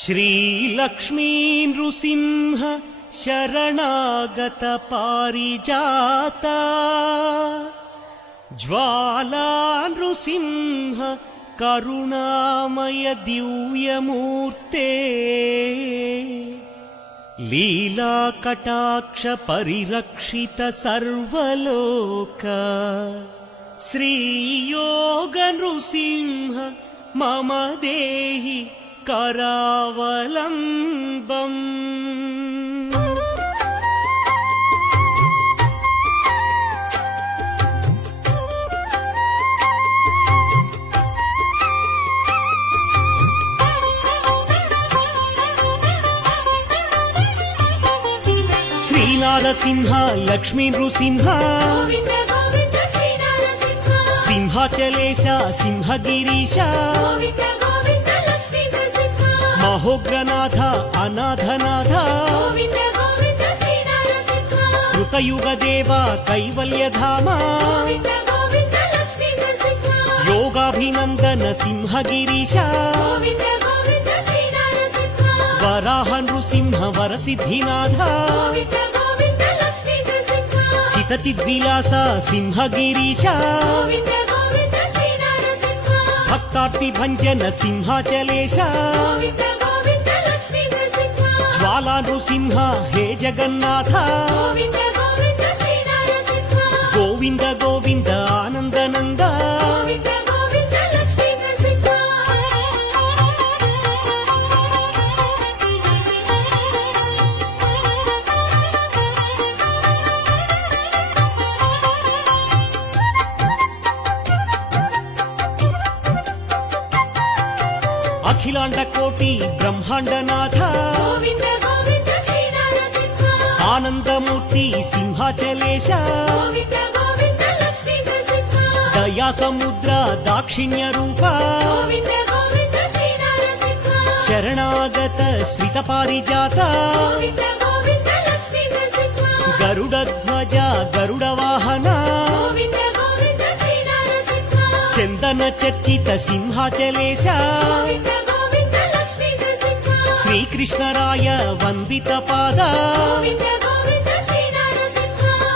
श्रीलक्ष्मी नृसिंह शरणागत पारिजाता ज्वाला नृसिंह करुणामय दिव्यमूर्ते लीला कटाक्ष परिरक्षित सर्वलोक श्रीयोग नृसिंह मम देहि करावलम्बम्। श्रीनारसिंह लक्ष्मी नृसिंह सिंहाचलेश सिंहगिरीश महोग्रनाथ अनाथनाथ कृतयुगदेव कैवल्यधाम योगाभिनन्दन सिंहगिरीश वराह नृसिंह वरसिद्धिनाथ चितचिद्विलास सिंहगिरीश भक्तार्तिभञ्जन सिंहाचलेश ज्वाला नृसिंह हे जगन्नाथ गोविन्द गोविन्द आनन्दनन्द अखिलांड कोटि ब्रह्मांडनाथ आनंदमूर्ति सिंहाचलेश दया समुद्र दाक्षिण्य रूप शरणागत श्रित पारिजात गरुड़ ध्वज गरुड़ वाहन चंदन चर्चित सिंहाचलेश श्रीकृष्णराय वंदित पाद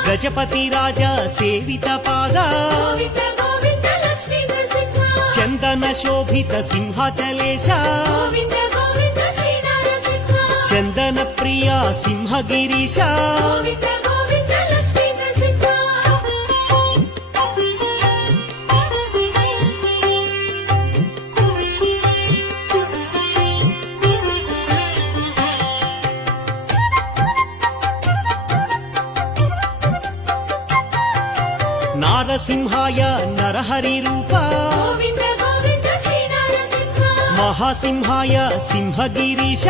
गजपति राजा सेवित पाद चंदन शोभित सिंहाचलेश चंदन प्रिया सिंहगिरीश नारसिंहाय नरहरि रूप महासिंहाय सिंहगिरीश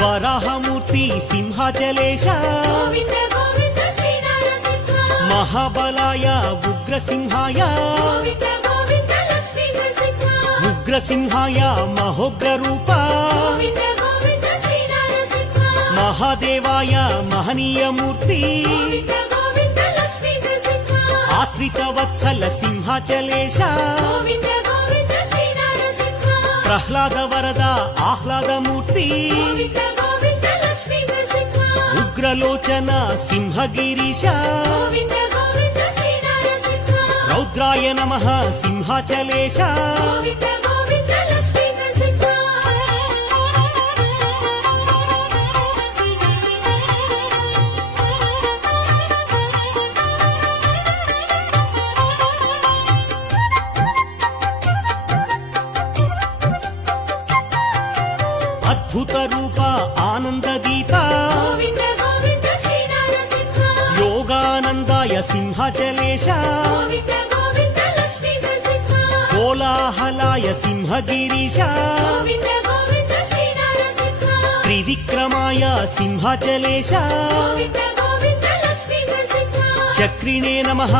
वराहमूर्ति सिंहाचलेश महाबलाय उग्रसिंहाय उग्रसिंहाय महोग्र रूप महादेवाय महनीय मूर्ति आश्रित वत्सल सिंहाचलेश प्रह्लाद वरद आह्लाद मूर्ति उग्रलोचन सिंहगिरीश रौद्राय नमः सिंहाचलेश अद्भुत रूप आनंद दीप योगानंदाय सिंहाचलेश कोलाहलाय सिंहगिरीश त्रिविक्रमाय सिंहाचलेश चक्रिणे नमः।